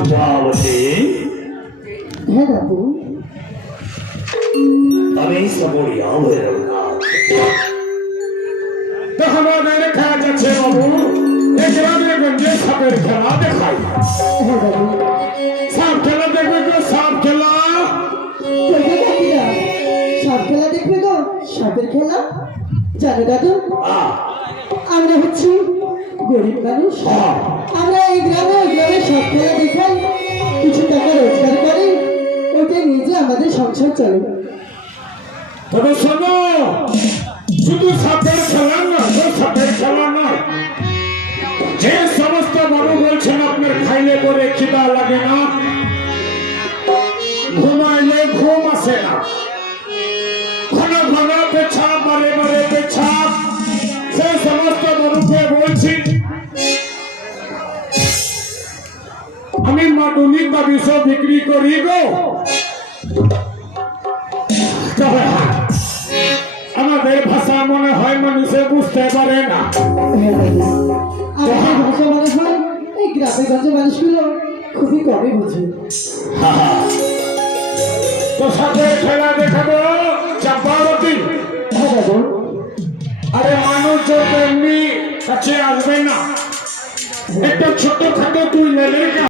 চম্পাবতী, হ্যাঁ বাবু, আমি সবরিয়া ভৈরবনাথ। তো আমাদের দেখা যাচ্ছে বাবু এই গ্রামের গঞ্জে সাপের খেলা দেখাই। হ্যাঁ বাবু, সাপ খেলা দেখবে তো, সাপ খেলা। দেখবে কাকিরা, সাপ খেলা দেখবে গো, সাপের খেলা। জানো দাদু, আমরা হচ্ছি গরিব মানুষ, আমরা এই গ্রামে সব খেলা দেখাই, কিছু টাকা রোজগার করে, ওটা নিজে আমাদের সংসার চলে। তবে শোনো, শুধু সাপের খেলা না, সাপের খেলা নয়, যে সমস্ত বাবু বলছেন আপনার খাইলে করে খিদা লাগে না, ঘুমাইলে ঘুম আসে না, ঘন ঘন পেছাব, বারে বারে পেছাব, সেই সমস্ত বাবুকে বলছি আমি মাটুলি বা বিষ বিক্রি করি গো। তবে আমাদের ভাষা মনে হয় মানুষে বুঝতে পারে না। আমাদের ভাষা মনে হয় এই গ্রামে গঞ্জে মানুষগুলো খুবই কমই বোঝে। তো সাপের খেলা দেখাবো চম্পাবতী। হ্যাঁ বাবু, আরে মানুষ এমনি কাছে আসবে না, একটা ছোট খাটো তুই লেলে